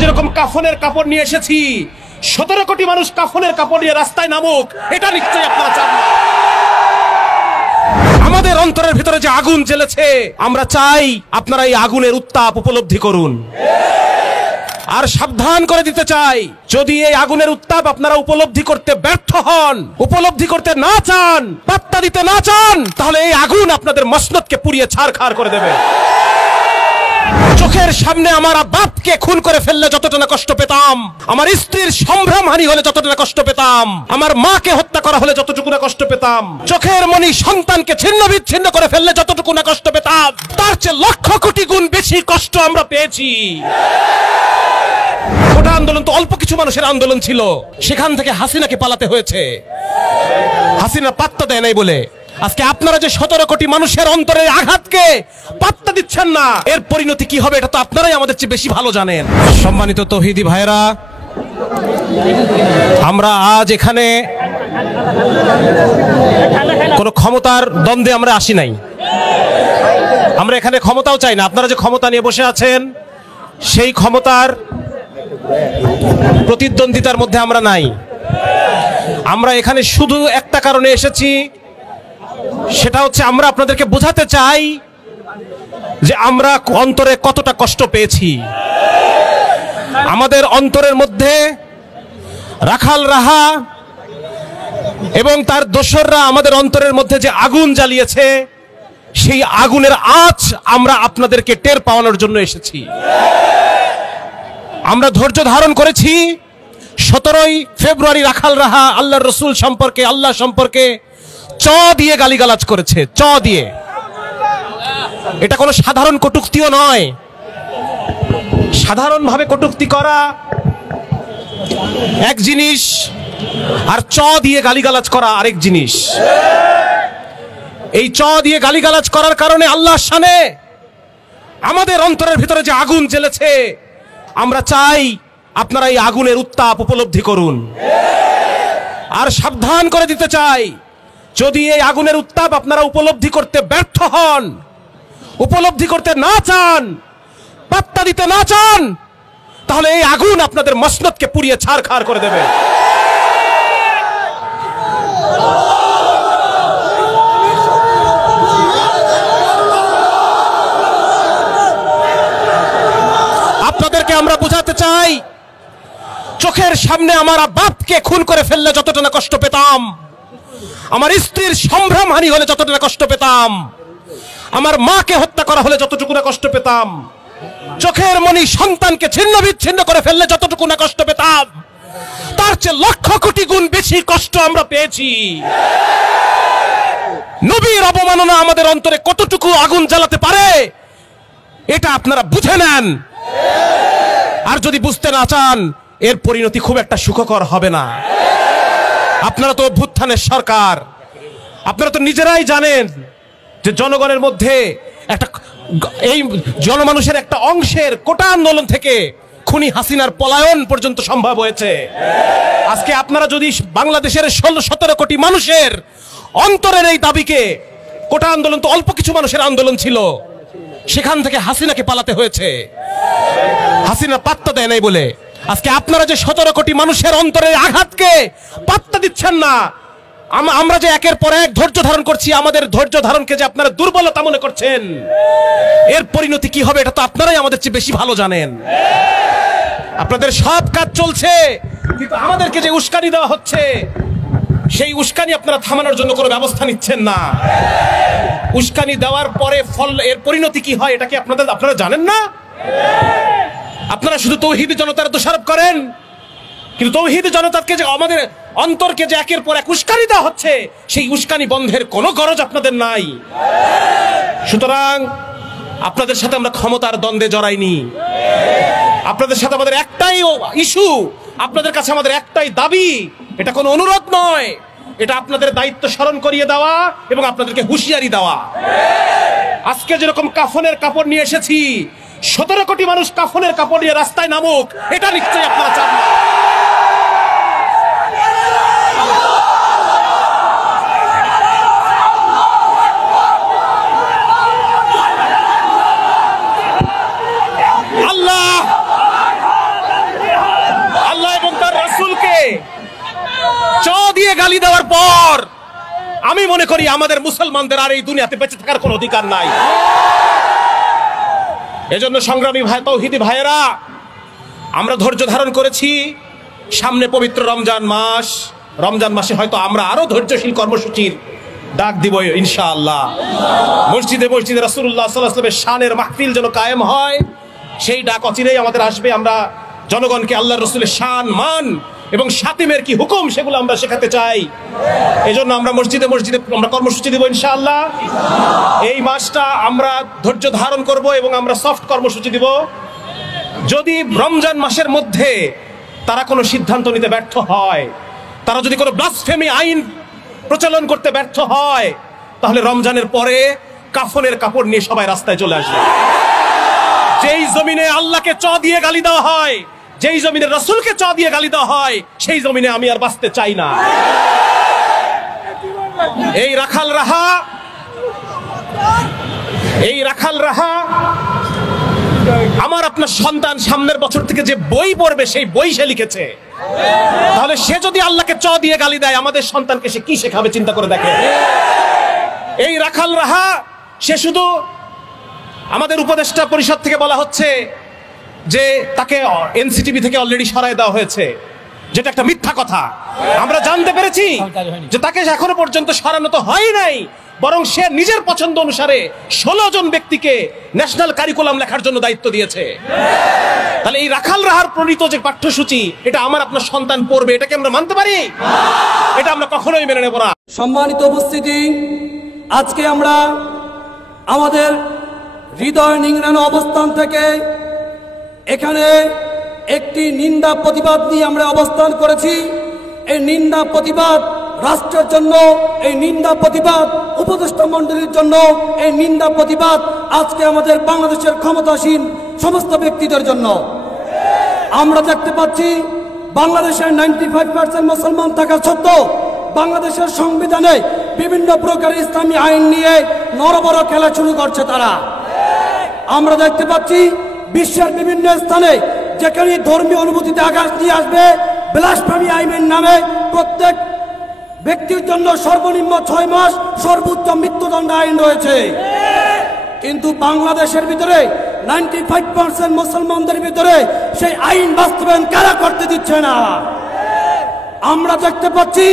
যেরকম কাফনের কাপড় নিয়ে এসেছি, 17 কোটি মানুষ কাফনের কাপড় নিয়ে রাস্তায় নামুক, এটা নিশ্চয়ই আপনারা চান না। আমাদের অন্তরের ভিতরে যে আগুন জ্বলেছে, আমরা চাই আপনারা এই আগুনের উত্তাপ উপলব্ধি করুন। আর সাবধান করে দিতে চাই, যদি এই আগুনের উত্তাপ আপনারা উপলব্ধি করতে ব্যর্থ হন, উপলব্ধি করতে না চান, পাত্তা দিতে না চান, তাহলে এই আগুন আপনাদের মসনদকে পুড়িয়ে ছারখার করে দেবে। চোখের সামনে আমার বাপকে খুন করে ফেললে যতটা না কষ্ট পেতাম, আমার স্ত্রীর সম্ভ্রমহানি হলে যতটা না কষ্ট পেতাম, আমার মাকে হত্যা করা হলে যতটুকু না কষ্ট পেতাম, চোখের মনি সন্তানকে ছিন্ন বিচ্ছিন্ন করে ফেললে যতটুকু না কষ্ট পেতাম, তার চেয়ে লক্ষ কোটি গুণ বেশি কষ্ট আমরা পেয়েছি। গোটা আন্দোলন তো অল্প কিছু মানুষের আন্দোলন ছিল, সেখান থেকে হাসিনাকে পালাতে হয়েছে। হাসিনা পাত্তা দেয় নাই বলে আজকে আপনারা যে 17 কোটি মানুষের অন্তরের আঘাতকে পাত্তা দিচ্ছেন না, এর পরিণতি কি হবে এটা তো আপনারাই আমাদের চেয়ে বেশি ভালো জানেন। সম্মানিত তৌহিদি ভাইরা, আমরা আজ এখানে কোন ক্ষমতার দ্বন্দ্বে আমরা আসি নাই, আমরা এখানে ক্ষমতাও চাই না। আপনারা যে ক্ষমতা নিয়ে বসে আছেন, সেই ক্ষমতার প্রতিদ্বন্দ্বিতার মধ্যে আমরা নাই। আমরা এখানে শুধু একটা কারণে এসেছি, সেটা হচ্ছে আমরা আপনাদেরকে বোঝাতে চাই যে আমরা অন্তরে কতটা কষ্ট পেয়েছি। আমাদের অন্তরের মধ্যে রাখাল রাহা এবং তার দোসররা আমাদের অন্তরের মধ্যে যে আগুন জ্বালিয়েছে, সেই আগুনের আঁচ আমরা আপনাদেরকে টের পাওয়ানোর জন্য এসেছি। আমরা ধৈর্য ধারণ করেছি। 17ই ফেব্রুয়ারি রাখাল রাহা আল্লাহর রসুল সম্পর্কে, আল্লাহ সম্পর্কে চ দিয়ে গালিগালাজ করেছে, চ দিয়ে। এটা কোনো সাধারণ কটূক্তিও নয়। সাধারণভাবে কটূক্তি করা এক জিনিস, আর চ দিয়ে গালিগালাজ করা আরেক জিনিস। এই চ দিয়ে গালিগালাজ করার কারণে আল্লাহর শানে আমাদের অন্তরের ভিতরে যে আগুন জ্বলেছে, আমরা চাই আপনারা এই আগুনের উত্তাপ উপলব্ধি করুন। আর সাবধান করে দিতে চাই, যদি এই আগুনের উত্তাপ আপনারা উপলব্ধি করতে ব্যর্থ হন, উপলব্ধি করতে না চান, পাত্তা দিতে না চান, তাহলে এই আগুন আপনাদের মসনদকে পুড়িয়ে ছারখার করে দেবে। আপনাদেরকে আমরা বোঝাতে চাই, চোখের সামনে আমার বাপকে খুন করে ফেললে যতটা না কষ্ট পেতাম, আমার স্ত্রীর সম্ভ্রমহানি হলে যতটা না কষ্ট পেতাম, আমার মাকে হত্যা করা হলে যতটুকু না কষ্ট পেতাম, চোখের মনি সন্তানকে ছিন্ন বিচ্ছিন্ন করে ফেললে যতটুকু না কষ্ট পেতাম, তার চেয়ে লক্ষ কোটি গুণ বেশি কষ্ট আমরা পেয়েছি। নবীর অবমাননা আমাদের অন্তরে কতটুকু আগুন জ্বালাতে পারে, এটা আপনারা বুঝে নেন। আর যদি বুঝতে না চান, এর পরিণতি খুব একটা সুখকর হবে না। আপনারা তো অভ্যুত্থানের সরকার, আপনারা তো নিজেরাই জানেন যে জনগণের মধ্যে একটা, এই জনমানুষের একটা অংশের কোটা আন্দোলন থেকে খুনি হাসিনার পলায়ন পর্যন্ত সম্ভব হয়েছে। আজকে আপনারা যদি বাংলাদেশের 16-17 কোটি মানুষের অন্তরের এই দাবিকে, কোটা আন্দোলন তো অল্প কিছু মানুষের আন্দোলন ছিল, সেখান থেকে হাসিনাকে পালাতে হয়েছে। হাসিনা পাত্তা দেয় নাই বলে আজকে আপনারা যে 17 কোটি মানুষের অন্তরের আঘাতকে পাত্তা দিচ্ছেন না, আমরা যে একের পর এক ধৈর্য ধারণ করছি, আমাদের ধৈর্য ধারণকে যে আপনারা দুর্বলতা মনে করছেন, এর পরিণতি কি হবে এটা তো আপনারাই আমাদের চেয়ে বেশি ভালো জানেন। আপনাদের সব কাজ চলছে, কিন্তু আমাদেরকে যে উস্কানি দেওয়া হচ্ছে, সেই উস্কানি আপনারা থামানোর জন্য কোনো ব্যবস্থা নিচ্ছেন না। উস্কানি দেওয়ার পরে ফল, এর পরিণতি কি হয় এটা কি আপনারা জানেন না? আপনারা শুধু তৌহিদি জনতার দোষারোপ করেন, কিন্তু তৌহিদি জনতাকে যে আমাদের অন্তরকে যে একের পর এক উস্কানি দেওয়া হচ্ছে, সেই উস্কানি বন্ধের কোনো গরজ আপনাদের নাই। সুতরাং আপনাদের সাথে আমরা ক্ষমতার দ্বন্দ্বে জড়াইনি। আপনাদের সাথে আমাদের একটাই ইস্যু, আপনাদের কাছে আমাদের একটাই দাবি, এটা কোনো অনুরোধ নয়, এটা আপনাদের দায়িত্ব স্মরণ করিয়ে দেওয়া এবং আপনাদেরকে হুঁশিয়ারি দেওয়া। আজকে যেরকম কাফনের কাপড় নিয়ে এসেছি, 17 কোটি মানুষ কাফনের কাপড় নিয়ে রাস্তায় নামুক, এটা নিশ্চয়ই আপনারা চান না। আমি মনে করি আমাদের মুসলমানদের আর এই দুনিয়াতে বেঁচে থাকার কোনো অধিকার নাই। এজন্য সংগ্রামী ভাই, তৌহিদি ভাইয়েরা, আমরা ধৈর্য ধারণ করেছি। সামনে পবিত্র রমজান মাস, রমজান মাসে হয়তো আমরা আরো ধৈর্যশীল কর্মসূচির ডাক দিব ইনশাআল্লাহ। মসজিদে মসজিদে রাসূলুল্লাহ সাল্লাল্লাহু আলাইহি ওয়াসাল্লামের শানের মাহফিল যেন কায়েম হয়, সেই ডাক অচিরেই আমাদের আসবে। আমরা জনগণকে আল্লাহর রাসূলের শান, মান এবং শাতিমের কি হুকুম সেগুলো আমরা শেখাতে চাই। এজন্য আমরা মসজিদে মসজিদে আমরা কর্মসূচি দিব ইনশাআল্লাহ। এই মাসটা আমরা ধৈর্য ধারণ করব এবং আমরা সফট কর্মসূচি দিব। যদি রমজান মাসের মধ্যে তারা কোনো সিদ্ধান্ত নিতে ব্যর্থ হয়, তারা যদি কোনো ব্লাসফেমি আইন প্রচলন করতে ব্যর্থ হয়, তাহলে রমজানের পরে কাফনের কাপড় নিয়ে সবাই রাস্তায় চলে আসবে। যেই জমিনে আল্লাহকে চ দিয়ে গালি দেওয়া হয়, যেই জমিনে রাসূলকে চ দিয়ে গালি দেওয়া হয়, সেই জমিনে আমি আর বাঁচতে চাই না। এই রাখাল রাহা আমার আপনার সন্তান সামনের বছর থেকে যে বই পড়বে সেই বই সে লিখেছে। তাহলে সে যদি আল্লাহকে চ দিয়ে গালি দেয়, আমাদের সন্তানকে সে কি শেখাবে চিন্তা করে দেখে। এই রাখাল রাহা সে শুধু, আমাদের উপদেষ্টা পরিষদ থেকে বলা হচ্ছে যে তাকে এনসিটিভি থেকে অলরেডি সরায় দেওয়া হয়েছে, যেটা একটা মিথ্যা কথা। আমরা জানতে পেরেছি যে তাকে এখনো পর্যন্ত সরানো তো হয় নাই, বরং সে নিজের পছন্দ অনুসারে 16 জন ব্যক্তিকে ন্যাশনাল কারিকুলাম লেখার জন্য দায়িত্ব দিয়েছে। তাহলে এই রাখাল রাহার প্রণীত যে পাঠ্যসূচি, এটা আমার আপনার সন্তান পড়বে, এটাকে আমরা মানতে পারি? এটা আমরা কখনোই মেনে নেব না। সম্মানিত উপস্থিতি, আজকে আমরা আমাদের হৃদয় নিংড়ানো অবস্থান থেকে এখানে একটি নিন্দা প্রতিবাদ নিয়ে আমরা অবস্থান করেছি। এই নিন্দা প্রতিবাদ রাষ্ট্রের জন্য, এই নিন্দা প্রতিবাদ উপদেষ্টা মণ্ডলীর জন্য, এই নিন্দা প্রতিবাদ আজকে আমাদের বাংলাদেশের ক্ষমতাসীন সমস্ত ব্যক্তিদের জন্য। আমরা দেখতে পাচ্ছি বাংলাদেশের 95% মুসলমান থাকা সত্ত্বেও বাংলাদেশের সংবিধানে বিভিন্ন প্রকার ইসলামী আইন নিয়ে নরবর খেলা শুরু করছে তারা। আমরা দেখতে পাচ্ছি বিশ্বের বিভিন্ন স্থানে যেখানে ধর্মীয় অনুভূতিতে আঘাত নিয়ে আসবে, ব্লাসফেমি আইনের নামে প্রত্যেক ব্যক্তির জন্য সর্বনিম্ন 6 মাস, সর্বোচ্চ মৃত্যুদণ্ড আইন রয়েছে। কিন্তু বাংলাদেশের ভিতরে 95% মুসলমানদের ভিতরে সেই আইন বাস্তবায়ন কারা করতে দিচ্ছে না। আমরা দেখতে পাচ্ছি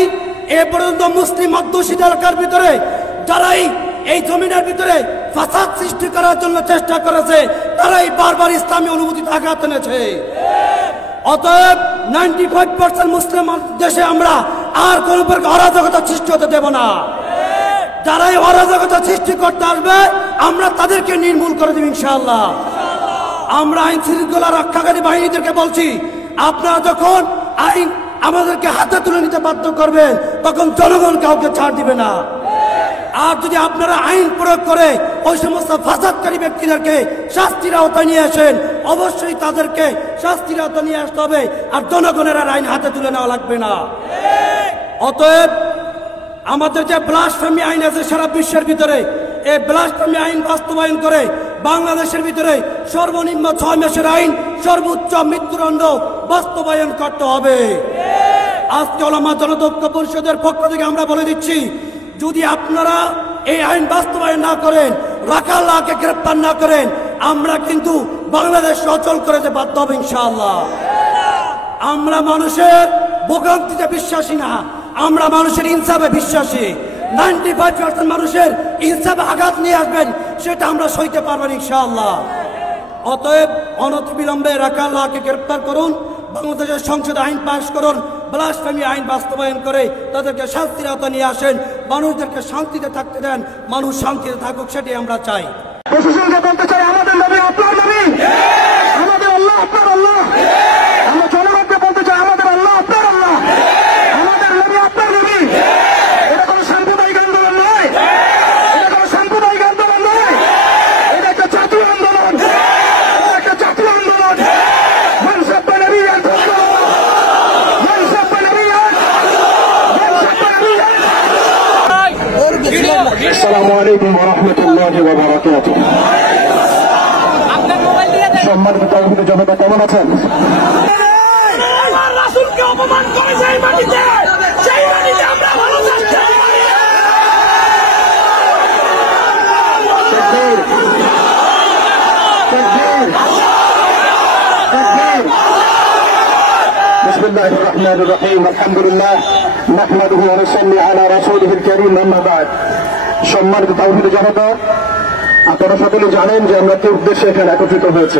এ পর্যন্ত মুসলিম অধ্যুষিত এলাকার ভিতরে যারাই এই জমিনের ভিতরে ফাসাদ সৃষ্টি করার জন্য চেষ্টা করেছে, তারাই বারবার ইসলামী অনুভূতিতে আঘাত এনেছে। অতএব 95% মুসলিম দেশে আমরা আর কোন প্রকার অরাজকতা সৃষ্টি হতে দেব না। যারাই অরাজকতা সৃষ্টি করতে আসবে, আমরা তাদেরকে নির্মূল করে দেব ইনশাআল্লাহ। আমরা আইন শৃঙ্খলা রক্ষাকারী বাহিনীদেরকে বলছি, আপনারা যখন আইন আমাদেরকে হাতে তুলে নিতে বাধ্য করবেন, তখন জনগণ কাউকে ছাড় দিবে না। আর যদি আপনারা আইন প্রয়োগ করে ওই সমস্ত ফাসাদকারী ব্যক্তিদেরকে শাস্তির আওতায় নিয়ে আসেন, অবশ্যই তাদেরকে শাস্তির আওতায় নিয়ে আসতে হবে, আর জনগণের আর আইন হাতে তুলে নেওয়া লাগবে না। অতএব আমাদের যে ব্লাসফেমি আইন আছে সারা বিশ্বের ভিতরে, এই ব্লাসফেমি আইন বাস্তবায়ন করে বাংলাদেশের ভিতরে সর্বনিম্ন 6 মাসের আইন, সর্বোচ্চ মৃত্যুদণ্ড বাস্তবায়ন করতে হবে। আজকে ওলামা জনতা ঐক্য পরিষদের পক্ষ থেকে আমরা বলে দিচ্ছি, যদি আপনারা এই আইন বাস্তবায়ন না করেন, রাখালকে গ্রেপ্তার না করেন, আমরা কিন্তু বাংলাদেশ অচল করে যে বাধ্য হবে ইনশাআল্লাহ। আমরা মানুষের ভোগান্তিতে বিশ্বাসী না, আমরা মানুষের ইনসাফে বিশ্বাসী। 95% মানুষের ইনসাফে আঘাত নিয়ে আসবেন, সেটা আমরা সইতে পারবেন ইনশাআল্লাহ। অতএব অনতিবিলম্বে রাখালকে গ্রেপ্তার করুন, বাংলাদেশের সংসদে আইন পাশ করুন, ব্লাসফেমি আইন বাস্তবায়ন করে তাদেরকে শাস্তির আওতায় নিয়ে আসেন, মানুষদেরকে শান্তিতে থাকতে দেন, মানুষ শান্তিতে থাকুক, সেটাই আমরা চাই। প্রশাসনকে বলতে চাই, আমাদের নবী আপনার নবী, আমাদের আল্লাহ আপনার আল্লাহ। আমরা জনগণকে বলতে চাই, আমাদের আল্লাহ আপনার আল্লাহ, আমাদের নবী আপনার নবী। এটা কোনো সাম্প্রদায়িক আন্দোলন নয়, এটা কোনো সাম্প্রদায়িক আন্দোলন নয়, এটা একটা জাতীয় আন্দোলন, এটা একটা জাতীয় আন্দোলন। মানসাব্বা নবিয়ান, মানসাব্বা নবিয়ান, মানসাব্বা নবিয়ান। আসসালামু আলাইকুম ওয়া রাহমাতুল্লাহি ওয়া বারাকাতুহু। সম্মানিত তৌহিদি জনতা, কেমন আছেন? রাসূলকে অপমান করে সেই মাটিতে আমরা ভালো থাকতে পারি। الرحيم بسم الله الرحمن الرحيم الحمد لله نحمده ونصلي على رسوله الكريم أما بعد সম্মানিত তাওহীদ জনতা আপনারা সকলে জানেন যে আমরা কি উদ্দেশ্যে এখানে একত্রিত হয়েছে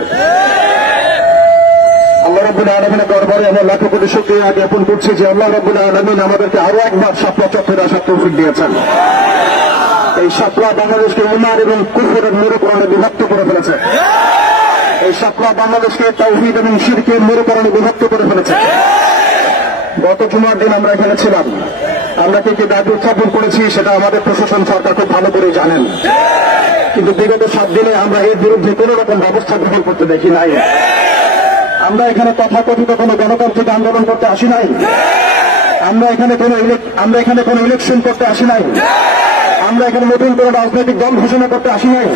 আল্লাহ রাব্বুল আলামিনের দরবারে আমরা লাখ কোটি শুকরিয়া জ্ঞাপন করছি যে আল্লাহ রাব্বুল আলামিন আমাদেরকে আরো একবার শাপলা চত্বরে আসার তৌফিক দিয়েছেন এই শাপলা বাংলাদেশকে ঈমান এবং কুফরের মেরুকরণে বিভক্ত করে ফেলেছে এই শাপলা বাংলাদেশকে তাওহীদ এবং শিরকের মেরুকরণে বিভক্ত করে ফেলেছে গত জুমার দিন আমরা এখানে ছিলাম আমরা কি দাবি উত্থাপন করেছি সেটা আমাদের প্রশাসন সরকার খুব ভালো করে জানেন কিন্তু বিগত 7 দিনে আমরা এর বিরুদ্ধে কোন রকম ব্যবস্থা গ্রহণ করতে দেখি নাই আমরা এখানে তথাকথিত কোনো গণতান্ত্রিক আন্দোলন করতে আসি নাই আমরা এখানে কোনো ইলেকশন করতে আসি নাই আমরা এখানে নতুন কোনো রাজনৈতিক দল ঘোষণা করতে আসি নাই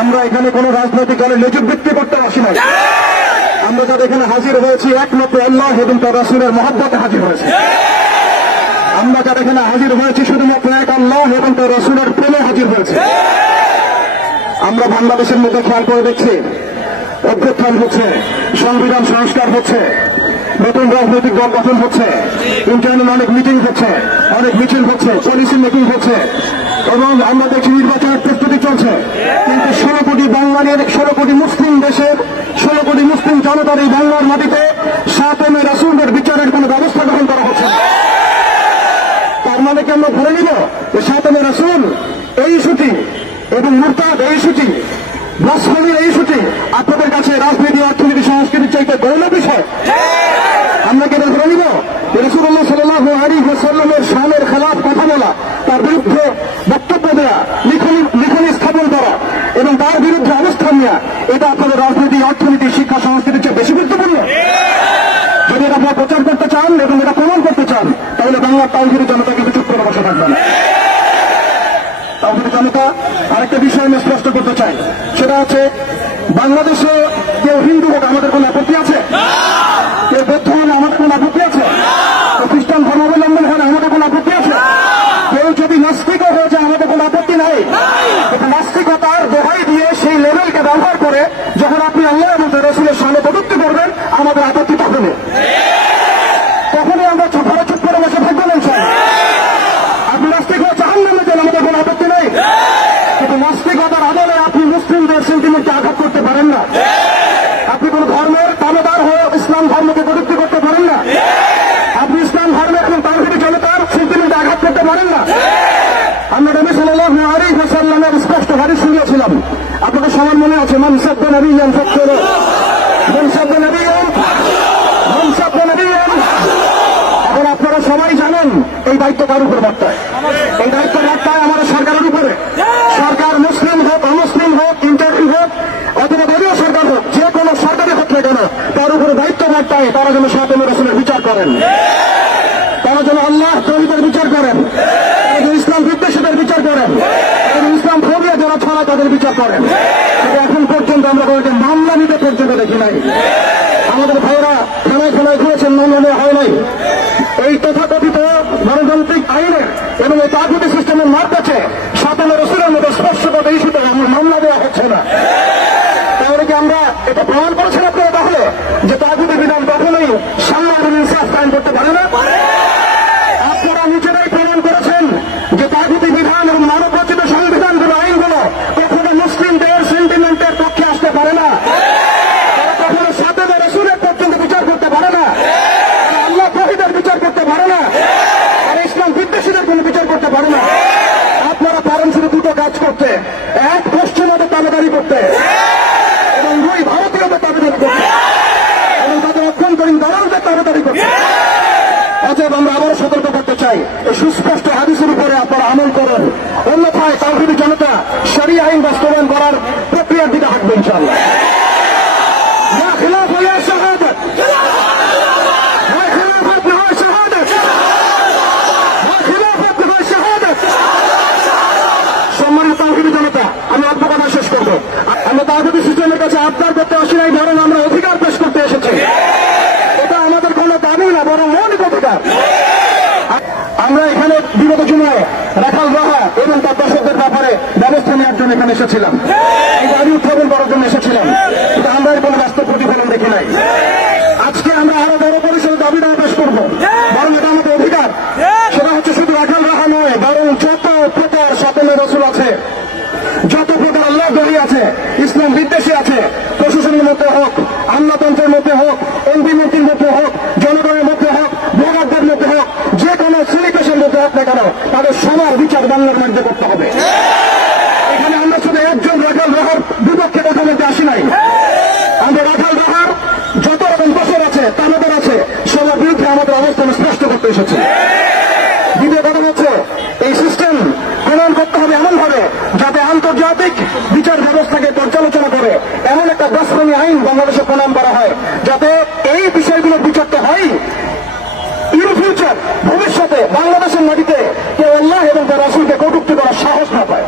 আমরা এখানে কোনো রাজনৈতিক দলের নিযুক্তি করতে আসি নাই আমরা যারা এখানে হাজির হয়েছি একমাত্র আল্লাহ এবং তার রাসূলের মহব্বতে হাজির হয়েছি আমরা যারা এখানে হাজির হয়েছি শুধুমাত্র এক আল্লাহ এবং তার রাসূলের প্রেমে হাজির হয়েছি আমরা বাংলাদেশের মধ্যে খেয়াল করে দেখছি অভ্যুত্থান হচ্ছে সংবিধান সংস্কার হচ্ছে নতুন রাজনৈতিক দল গঠন হচ্ছে ইন্টারনাল অনেক মিটিং হচ্ছে অনেক মিছিল হচ্ছে পলিসি মেকিং হচ্ছে এবং আমরা দেখছি নির্বাচনের প্রস্তুতি চলছে কিন্তু 16 কোটি বাঙালির 16 কোটি মুসলিম দেশের 16 কোটি মুসলিম জনতার এই বাংলার মাটিতে সাতমে রাসূলের বিচারের কোনো ব্যবস্থা গ্রহণ করা হচ্ছে তার মানে কি আমরা ধরে নিব যে সাতমে রাসূল এই ইস্যুটি এবং মুরতাদ এই ইস্যুটি ব্লাসফেমির এই ইস্যুটি আপনাদের কাছে রাজনীতি অর্থনীতি সংস্কৃতির চাইতে গৌণ বিষয় আমরা কি ধরে নিব রাসূলুল্লাহ সাল্লাল্লাহু আলাইহি ওয়াসাল্লামের শানের খেলাফ কথা বলা তার বিরুদ্ধে বক্তব্য দেওয়া লিখনি স্থাপন করা এবং তার বিরুদ্ধে অবস্থান নেওয়া এটা আপনাদের রাজনীতি অর্থনীতি শিক্ষা সংস্কৃতির চেয়ে বেশি গুরুত্বপূর্ণ যদি এটা আপনারা প্রচার করতে চান এবং এটা প্রমাণ করতে চান তাহলে বাংলার তাওহীদের জনতা কিন্তু চুপ করে বসে থাকবে না তাওহীদের জনতা আরেকটা বিষয় আমি স্পষ্ট করতে চাই সেটা হচ্ছে বাংলাদেশে কেউ হিন্দু হোক আমাদের কোনো আপত্তি আছে কেউ বৌদ্ধ হলে আমাদের কোনো আপত্তি আছে খ্রিস্টান ধর্মাবলম্বন হলে আমাদের কোনো আপত্তি আছে কেউ যদি নাস্তিকও হয়ে যায় আমাদের কোনো আপত্তি নাই নাস্তিকতার দোহাই দিয়ে সেই লেভেলকে ব্যবহার করে যখন আপনি আল্লাহ এবং রাসূলের শানে কটূক্তি করবেন আমাদের আপত্তি তখনই আমরা ঘরে চুপ করে বসে থাকবো না আপনি নাস্তিক হয়ে জাহান্নামে যান আমাদের কোনো আপত্তি নেই কিন্তু নাস্তিকতার আদলে আপনি মুসলিমদের সেন্টিমেন্টকে আঘাত করতে পারেন না আপনি কোন ধর্মের দামেদার হয়ে ইসলাম ধর্মকে কটূক্তি করতে পারেন না আপনি ইসলাম ধর্মের এবং তাওহীদ জনতার সেন্টিমেন্টে আঘাত করতে পারেন না আমরা নবী সাল্লাল্লাহু আলাইহি ওয়াসাল্লামের স্পষ্ট হাদিস শুনিয়েছিলাম আপনাদের সবার মনে আছে মান সাব্বা নাবিয়্যান ফাকতুলু মান সাব্বা নাবিয়্যান এখন আপনারা সবাই জানেন এই দায়িত্ব কার উপর বর্তায় এই দায়িত্ব বর্তায় আমাদের সরকারের উপরে সরকার মুসলিম হোক অমুসলিম হোক ইন্টারভিউ হোক অথবা দলীয় সরকার হোক যে কোনো সরকারি হোক না কেন তার উপরে দায়িত্ব বর্তায় তারা যেন সাতমে রাসূলের বিচার করেন তারা যেন আল্লাহ তাওহীদের বিচার করেন তারা যেন ইসলাম বিদ্বেষীদের বিচার করেন তারা যেন ইসলাম ফোবিয়া যারা ছড়ায় তাদের বিচার করেন এখন পর্যন্ত আমরা কোনো মামলা নিতে পর্যন্ত দেখি নাই আমাদের ভাইয়েরা খেলায় ঘুরেছেন মামলা নেওয়া হয় নাই এই তথাকথিত গণতান্ত্রিক আইনের এবং এই তাগুতি সিস্টেমের মারপ্যাচে সাতমে রাসূলের মতো স্পর্শগত ইস্যুতে মামলা দেওয়া হচ্ছে না তাহলে কি আমরা এটা প্রমাণ করেছেন আপনারা তাহলে যে তাগুতি বিধান কখনোই সাম্য এবং ইনসাফ কায়েম করতে পারে না আপনারা নিজেরাই প্রমাণ করেছেন যে তাগুতি বিধান এবং মানব রচিত সংবিধানগুলো আইনগুলো কখনো মুসলিমদের সেন্টিমেন্টের পক্ষে আসতে পারে না তারা কখনো সাতমে রাসূলের পর্যন্ত বিচার করতে পারে না আল্লাহ তাওহীদের বিচার করতে পারে না আর ইসলাম বিদ্বেষীদের কোনো বিচার করতে পারে না আপনারা পারেন শুধু দুটো কাজ করতে এক পশ্চিমাদের তাবেদারি করতে এবং দুই ভারতীয়দের তাবেদারি করতে এবং তাদের অভ্যন্তরীণ দালালদের তাবেদারি করতে অতএব আমরা আবারও সতর্ক করতে চাই এই সুস্পষ্ট হাদিসের উপরে আপনারা আমল করুন অন্যথায় তাওহীদি জনতা শরিয়া আইন বাস্তবায়ন করার প্রক্রিয়ার দিকে হাঁটবে ইনশাআল্লাহ ইয়া খিলাফ ইয়া শাহাদাত আমি আপনার কথা শেষ করবো আমরা তাওহীদি সিস্টেমের কাছে আবদার করতে আসি নাই বরং আমরা অধিকার পেশ করতে এসেছি এটা আমাদের কোনো দাবি না বরং মৌলিক অধিকার আমরা এখানে বিগত জুমায় রাখাল রাহা এবং তার দর্শকদের ব্যাপারে ব্যবস্থা নেওয়ার জন্য এখানে এসেছিলাম এই দাবি উত্থাপন করার জন্য এসেছিলাম কিন্তু আমরা এর কোনো বাস্তব প্রতিফলন দেখি নাই। আজকে আমরা আরো বড় পরিসরে দাবি দাওয়া পেশ করবো, বরং এটা আমাদের অধিকার। সেটা হচ্ছে শুধু রাখাল রাখা নয়, বরং যত প্রকার সাতেমে রসুল আছে, যত প্রকার আল্লাহ দলি আছে, ইসলাম বিদ্বেষী আছে, প্রশাসনের মধ্যে হোক, আমলাতন্ত্রের মধ্যে হোক, এমপি মন্ত্রীর মধ্যে হোক, জনগণের মধ্যে হোক, ভোগারদের মধ্যে হোক, যে কোনো শ্রেণীপেশার মধ্যে হোক না কেন, তাদের সবার বিচার বাংলার মধ্যে করতে হবে। এখানে আমরা শুধু একজন রাখাল রাহার বিপক্ষে কথা বলতে আসি নাই। আমরা রাখাল রাহার যত রকম বছর আছে, তাদের আছে, সবার বিরুদ্ধে আমাদের অবস্থান স্পষ্ট করতে এসেছে। দ্বিতীয় কথা হচ্ছে, এই সিস্টেম প্রণয়ন করতে হবে এমন ভাবে যাতে আন্তর্জাতিক বিচার ব্যবস্থাকে পর্যালোচনা করে এমন একটা ব্লাসফেমি আইন বাংলাদেশে প্রণয়ন করা হয়, যাতে এই বিষয়গুলো বিচারতে হয়। ইন ফিউচার, ভবিষ্যতে বাংলাদেশের মাটিতে কেউ আল্লাহ এবং তার রাসূলকে কটূক্তি করার সাহস না পায়।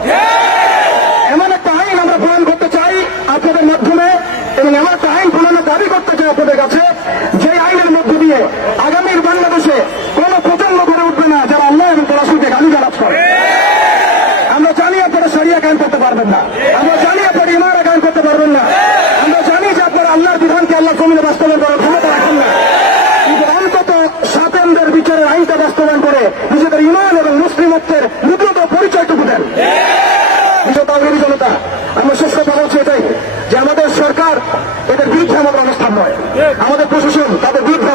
এমন একটা আইন আমরা প্রণয়ন করতে চাই আপনাদের মাধ্যমে, এবং এমন একটা আইন প্রণয়নের দাবি করতে চাই আপনাদের কাছে, যে আইনের মধ্য দিয়ে আগামীর বাংলাদেশে কোন প্রজন্ম গড়ে উঠবে না যারা আল্লাহ এবং তার রাসূলকে গালিগালাজ করে। আমরা জানি আপনারা শরিয়া কায়েম করতে পারবেন না, আমরা জানি আপনারা ইমারা কায়েম করতে পারবেন না, আমরা জানি যে আপনারা আল্লাহর বিধানকে আল্লাহ জমিনে বাস্তবায়ন করার ক্ষমতা রাখেন না, কিন্তু অন্তত সাতেমদের বিচারের আইনটা বাস্তবায়ন করে নিজেদের ইমান এবং মুসলিমত্বের মুদ্রিত পরিচয়টুকু দেন। তাওহীদি জনতা, আমরা শেষ কথা বলছি এটাই, যে আমাদের সরকার এদের বিরুদ্ধে আমাদের অবস্থান নয়, আমাদের প্রশাসন তাদের বিরুদ্ধে